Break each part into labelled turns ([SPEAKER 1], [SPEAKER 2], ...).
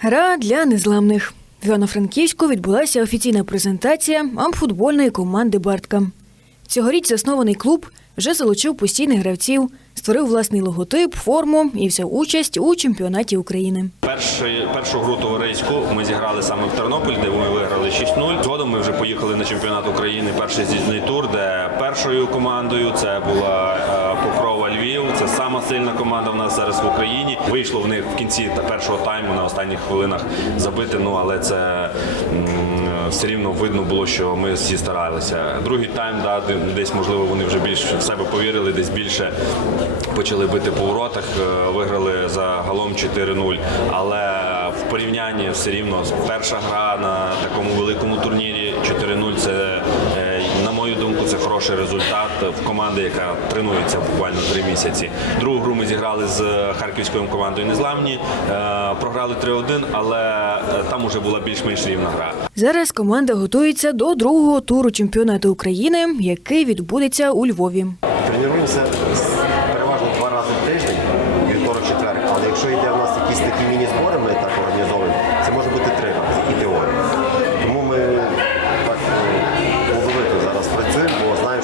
[SPEAKER 1] Гра для незламних. В Івано-Франківську відбулася офіційна презентація амфутбольної команди Бартка. Цьогоріч заснований клуб вже залучив постійних гравців, створив власний логотип, форму і взяв участь у чемпіонаті України.
[SPEAKER 2] Перший, першу гру товариську ми зіграли саме в Тернополі, де ми виграли 6-0. Згодом ми вже поїхали на чемпіонат України, перший з'їзний тур, де першою командою це була е, Львів. Це сама сильна команда в нас зараз в Україні. Вийшло в них в кінці та першого тайму на останніх хвилинах забити. Ну але це все рівно видно було, що ми всі старалися. Другий тайм, да, десь можливо вони вже більш в себе повірили, десь більше почали бити по воротах, е, виграли загалом 4-0. Але в порівнянні все рівно перша гра на такому великому турнірі 4-0 це, хороший результат в команди, яка тренується буквально три місяці. Другу гру ми зіграли з харківською командою Незламні, е, програли 3-1, але е, там уже була більш-менш рівна гра.
[SPEAKER 1] Зараз команда готується до другого туру чемпіонату України, який відбудеться у Львові.
[SPEAKER 3] Тренуємося переважно два рази в тиждень, вівторок, четвер. Але якщо йде в нас якісь такі міні-збори, ми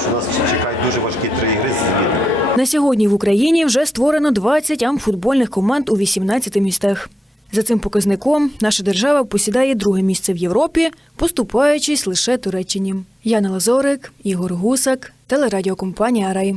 [SPEAKER 3] що нас чекають дуже важкі три ігри з звідти.
[SPEAKER 1] На сьогодні в Україні вже створено 20 амфутбольних команд у 18 містах. За цим показником наша держава посідає друге місце в Європі, поступаючись лише Туреччині. Яна Лазорик, Ігор Гусак, телерадіокомпанія Рай.